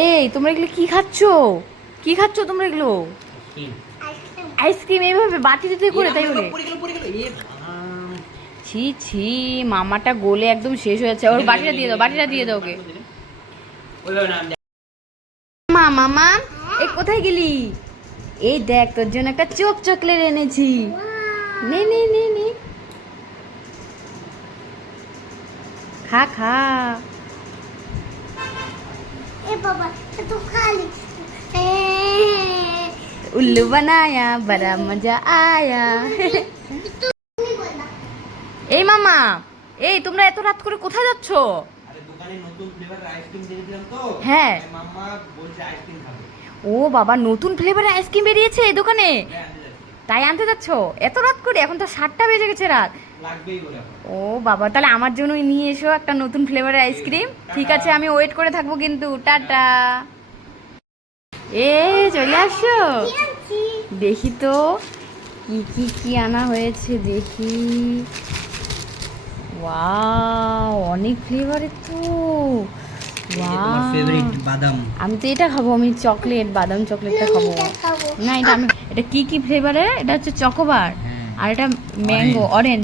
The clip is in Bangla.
এই তোমরা এগুলো কি খাচ্ছ? কি খাচ্ছ তোমরা এগুলো? আইসক্রিম এইভাবে বাটিতে দিতে করে তাই বলে? ছি ছি মামাটা গোলে একদম শেষ হয়ে যাচ্ছে। ওর বাটিটা দিয়ে দাও বাটিটা দিয়ে দাও ওকে। মা মামা এ কোথায় গেলি? এই দেখ তোর জন্য একটা চোখ চকলেট এনেছি। নে নে নে নে। খা খা। उल्लू बनाया बड़ा मजा आया तू नहीं बोलना এই মামা এই তোমরা এত রাত করে কোথায় যাচ্ছ আরে দোকানে নতুন ফ্লেভারের আইসক্রিম দেখেছিলাম তো হ্যাঁ। তাই মাম্মা বলছে আইসক্রিম খাবে ও বাবা নতুন ফ্লেভারের আইসক্রিম বেরিয়েছে এই দোকানে হ্যাঁ আনতে যাচ্ছি তাই আনতে যাচ্ছ এত রাত করে এখন তো সাতটা বেজে গেছে রাত লাগবেই বলে এখন ও বাবা তাহলে আমার জন্যই নিয়ে এসো একটা নতুন ফ্লেভারের আইসক্রিম ঠিক আছে আমি ওয়েট করে থাকব কিন্তু। টাটা। এ চলে আসো। দেখি তো কি কি কি আনা হয়েছে দেখি। ওয়াও অনেক ফ্লেভারের তো। ওয়াও। বাদাম। আমি তো এটা খাব আমি চকলেট বাদাম চকলেটটা খাব। খাব। না এটা আমি এটা কি কি ফ্লেভারের এটা হচ্ছে চকোবার হ্যাঁ। আর এটা ম্যাঙ্গো অরেঞ্জ